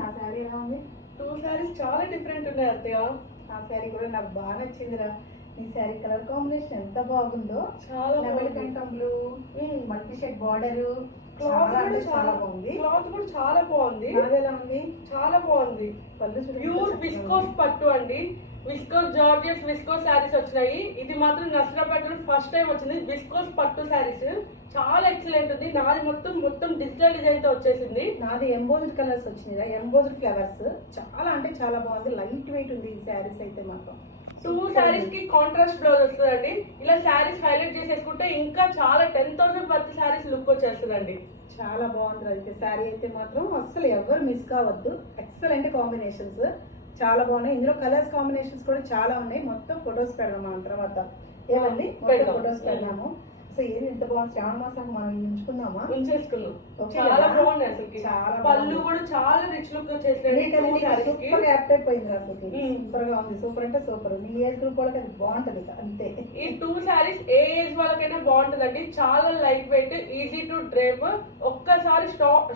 నా శారీ ఎలా ఉంది? 2 సారీస్ చాలా డిఫరెంట్ ఉన్నాయి అత్తయ్య. ఆ శారీ కూడా నాకు బాగా నచ్చిందిరా. ఈ శారీ కలర్ కాంబినేషన్ ఎంత బాగుందో. చాలా నెమలి కంఠం blue, multi shade border, cloth కూడా చాలా బాగుంది. క్లాత్ కూడా చాలా బాగుంది. నాది ఎలా ఉంది? చాలా బాగుంది. పళ్ళు చూడండి, ప్యూర్ విస్కోస్ పట్టు అండి. విస్కోస్ జార్జెస్ విస్కోస్ శారీస్ వచ్చినాయి. ఇది మాత్రం నసరాపేటలో ఫస్ట్ టైం వచ్చింది విస్కోస్ పట్టు శారీస్. చాలా ఎక్సలెంట్ ఉంది. నాది మొత్తం డిజిటల్ డిజైన్ తో వచ్చేసింది. నాది ఎంబోజ్డ్ కలర్స్ వచ్చినాయి, ఎంబోజ్డ్ ఫ్లవర్స్. చాలా అంటే చాలా బాగుంది. లైట్ వెయిట్ ఉంది ఈ శారీస్ అయితే మాత్రం. 2 సారీస్ కి కాంట్రాస్ట్ బ్లౌజ్ వస్తుందండి. ఇలా శారీస్ హైలైట్ చేసేసుకుంటే ఇంకా చాలా 10,000 వర్త్ శారీస్ లుక్ వచ్చేస్తుందండి. చాలా బాగుంది అయితే శారీ అయితే మాత్రం అస్సలు ఎవరు మిస్ కావద్దు. ఎక్సలెంట్ కాంబినేషన్స్ చాలా బాగున్నాయి. ఇందులో కలర్స్ కాంబినేషన్స్ కూడా చాలా ఉన్నాయి. మొత్తం ఫొటోస్ పెడదాం మనం తర్వాత. ఏమండి మొత్తం ఫొటోస్ పెడదాము. సో ఏది ఎంత బాగుంది. శ్రావణ మాసానికి మనం ఉంచుకుందామా? ఉంచేసుకున్నాం. ఓకే చాలా కదా? బాగుంది అసలు. చాలా పళ్ళు కూడా చాలా రిచ్ లుక్ వచ్చేసింది. సూపర్ యాప్ట్ అయిపోయింది అసలు. సూపర్ గా ఉంది. సూపర్ అంటే సూపర్. మీ ఏజ్ గ్రూప్ వాళ్ళకి అది బాగుంటది అంతే. ఈ 2 సారీస్ ఏ ఏజ్ వాళ్ళకైనా బాగుంటుందండి. చాలా light weight, easy to drape. ఒక్కసారి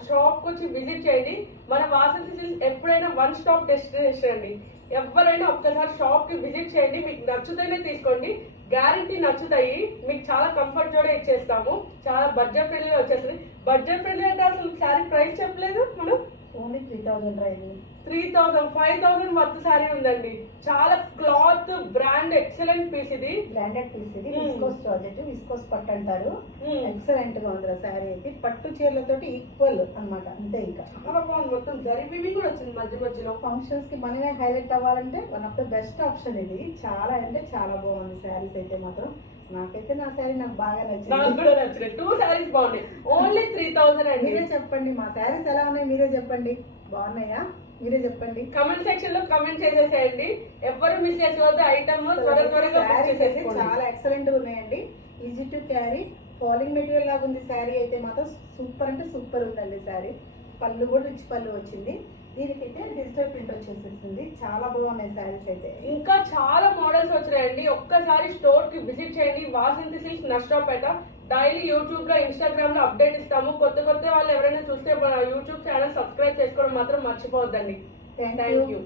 షాప్ కి వచ్చి విజిట్ చేయండి. మన వాసంతి సిల్క్స్ ఎప్పుడైనా 1 స్టాప్ డెస్టినేషన్ అండి. ఎవరైనా ఒక్కసారి షాప్ కి విజిట్ చేయండి. మీకు నచ్చుతేనే తీసుకోండి. గ్యారంటీ నచ్చుతాయి. మీకు చాలా కంఫర్ట్ జోడే ఇచ్చేస్తాము. చాలా బడ్జెట్ ఫ్రెండ్లీ వచ్చేస్తుంది. బడ్జెట్ ఫ్రెండ్లీ అంటే అసలు శారీ ప్రైస్ చెప్పలేదు మనం. ఓన్లీ 3,000 రైలు. 3,000 5,000 వర్త్ శారీ ఉందండి. చాలా క్లాత్ బ్రాండ్ ఎక్సలెంట్ పీస్ ఇది. బ్రాండెడ్ పీస్ ఇది. విస్కోస్ జార్జెట్, విస్కోస్ పట్టు అంటారు. ఎక్సలెంట్ గా ఉంది శారీ అయితే. పట్టు చీరలతో ఈక్వల్ అన్నమాట. అంతే. ఇంకా చాలా బాగుంది. మొత్తం జరీ వీవింగ్ కూడా వచ్చింది మధ్యలో. ఫంక్షన్స్ కి మనమే హైలైట్ అవ్వాలంటే one of the best option ఇది. చాలా అంటే చాలా బాగుంది శారీస్ అయితే మాత్రం. నాకైతే నా శారీ నాకు బాగా నచ్చింది. నాకు కూడా నచ్చింది. 2 సారీస్ బాగున్నాయి. ఓన్లీ 3,000 అండి. మీరే చెప్పండి మా శారీస్ ఎలా ఉన్నాయి, మీరే చెప్పండి. బాగున్నాయా మీరే చెప్పండి. కమెంట్ సెక్షన్ లో కమెంట్ చేసేసేయండి. ఎవరు మిస్ చేసుకోవద్దు. ఐటమ్ త్వరగా చాలా ఎక్సలెంట్ గా ఉన్నాయండి. Easy to carry, falling material లాగా ఉంది శారీ అయితే మాత్రం. సూపర్ అంటే సూపర్ ఉందండి శారీ. పళ్ళు కూడా రిచ్ పళ్ళు వచ్చింది. దీనికైతే డిజిటల్ ప్రింట్ వచ్చేసేసింది. చాలా బాగున్నాయి శారీస్ అయితే. ఇంకా చాలా మోడల్స్ వచ్చినాయండి. ఒక్కసారి స్టోర్ కి విజిట్ చేయండి. Vasanthi silks Narasaraopet. Daily YouTube లో, ఇన్స్టాగ్రామ్ లో అప్డేట్ ఇస్తాము. కొత్త వాళ్ళు ఎవరైనా చూస్తే మన యూట్యూబ్ ఛానల్ సబ్స్క్రైబ్ చేసుకోవడం మాత్రం మర్చిపోవద్దండి. Thank you.